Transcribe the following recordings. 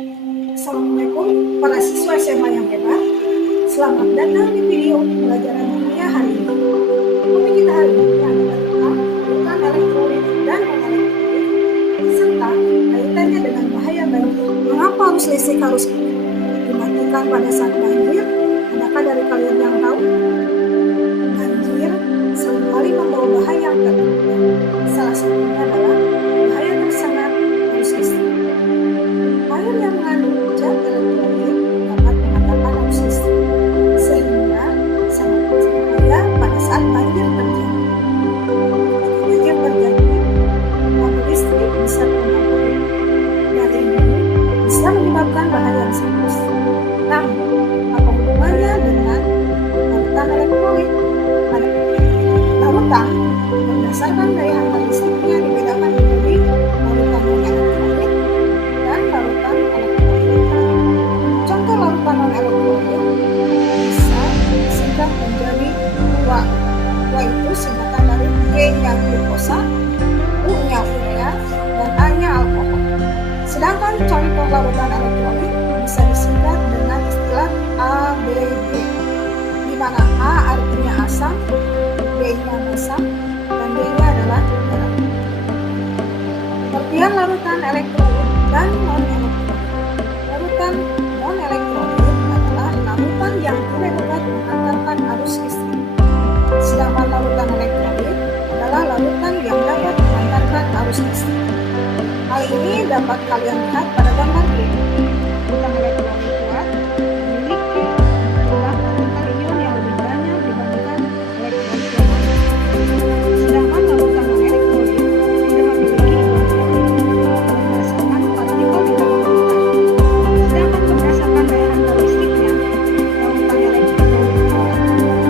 Assalamualaikum para siswa SMA yang hebat. Selamat datang di video pembelajaran dunia hari ini. Topik kita hari ini adalah tentang larutan elektrolit dan non-elektrolit serta kaitannya dengan bahaya banjir. Mengapa arus listrik harus dimatikan pada saat banjir? Adakah dari kalian yang tahu? Banjir seringkali membawa bahaya tertentu. Salah satunya adalah bahaya tersengat arus listrik. Air yang mengandung zat elektrolit dapat mengatakan arus listrik, sehingga sangat berbahaya pada saat banjir terjadi. Banjir terjadi, kabel listrik bisa terganggu, dan ini bisa menyebabkan bahaya yang serius. Namun, apa hubungannya dengan larutan elektrolit? Larutan berdasarkan daya hantar listriknya dibedakan menjadi larutan non-elektrolit dan larutan elektrolit. Contoh larutan non-elektrolit bisa disingkat menjadi dua. Dua itu singkatan dari G-nya glukosa, U-nya urea, dan A-nya alkohol. Sedangkan contoh larutan elektrolit bisa disingkat dengan istilah ABG, di mana A artinya asam, B-nya masam, dan D-nya adalah garam. Pengertian larutan elektrolit dan non-elektrolit. Larutan non-elektrolit adalah larutan yang tidak dapat menghantarkan arus listrik. Sedangkan larutan elektrolit adalah larutan yang dapat menghantarkan arus listrik. Hal ini dapat kalian lihat pada gambar ini. Larutan elektrolit kuat memiliki jumlah partikel ion yang lebih banyak dibandingkan elektrolit yang lain. Sedangkan larutan non-elektrolit tidak memiliki ion berdasarkan partikel di dalam larutan. Sedangkan berdasarkan daya hantar listriknya, larutan elektrolit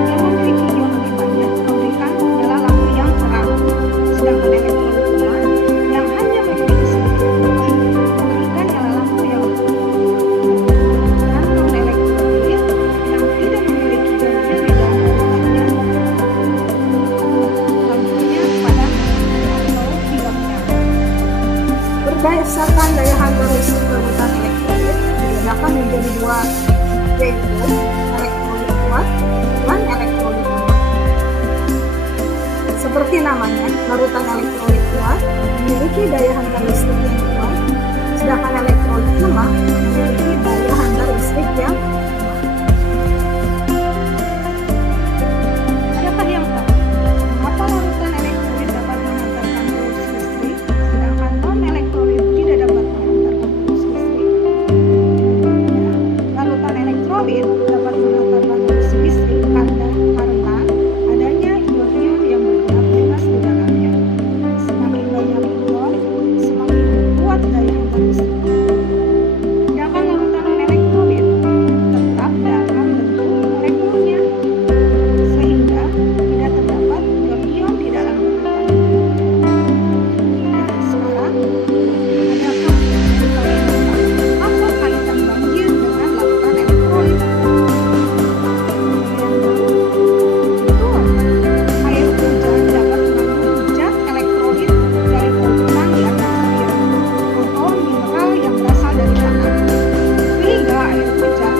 yang memiliki ion lebih banyak memberikan nyala lampu yang terang. Sedangkan elektrolit lemah yang hanya memiliki sedikit ion memberikan nyala lampu yang lemah. Dan non-elektrolit yang tidak memiliki ion di dalam larutannya, lampunya padam atau tidak menyala. Berdasarkan daya hantar listrik larutan elektrolit dibedakan menjadi dua, yaitu elektrolit kuat dan elektrolit lemah. Seperti namanya, larutan elektrolit kuat memiliki daya hantar listrik yang kuat, sedangkan elektrolit lemah memiliki daya hantar listrik yang lemah. Adakah yang tahu mengapa larutan elektrolit dapat menghantarkan arus listrik, sedangkan non-elektrolit tidak dapat menghantarkan arus listrik? Larutan elektrolit dapat menghantarkan arus listrik karena adanya ion-ion yang bergerak bebas di dalamnya. Semakin banyak ion, semakin kuat daya hantar listrik. Sedangkan larutan non-elektrolit tetap dalam bentuk molekulnya, sehingga tidak terdapat ion-ion di dalam larutan. Nah, sekarang adakah kalian tahu apa kaitan banjir dengan larutan elektrolit? Kalian tahu? Betul, air hujan dapat mengandung zat elektrolit dari volume di atmosfer atau mineral yang berasal dari tanah, sehingga air hujan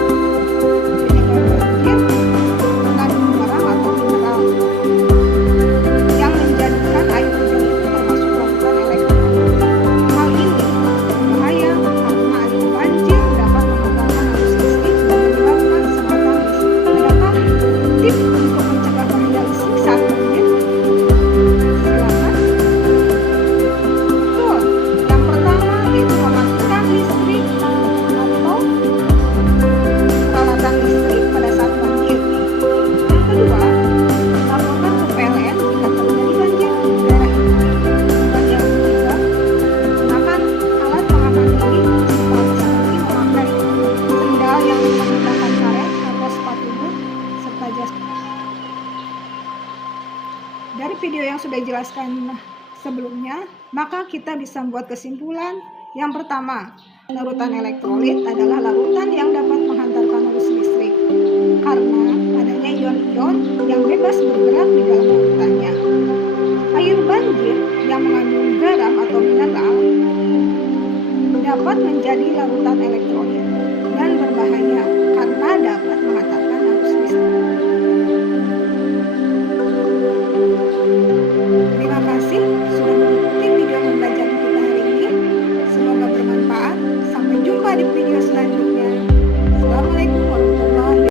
menyebabkan banjir mengandung barang atau mineral yang menjadikan air hujan itu termasuk larutan elektrolit. Hal ini berbahaya karena air banjir dapat menghantarkan arus listrik dan menyebabkan sengatan listrik. Adakah tips untuk mencegah bahaya listrik saat banjir? Silakan. Betul. Yang pertama yaitu mematikan listrik atau peralatan listrik pada saat banjir. Yang kedua, laporkan ke PLN jika terjadi banjir di daerah itu. Dan yang ketiga, gunakan alat pengaman diri seperti memakai sendal yang menggunakan karet atau sepatu boot serta jas. Dari video yang sudah dijelaskan sebelumnya, maka kita bisa membuat kesimpulan. Yang pertama, larutan elektrolit adalah larutan yang dapat menghantarkan arus listrik karena adanya ion-ion yang bebas bergerak di dalam larutannya. Air banjir yang mengandung garam atau mineral dapat menjadi larutan elektrolit dan berbahaya karena dapat menghantarkan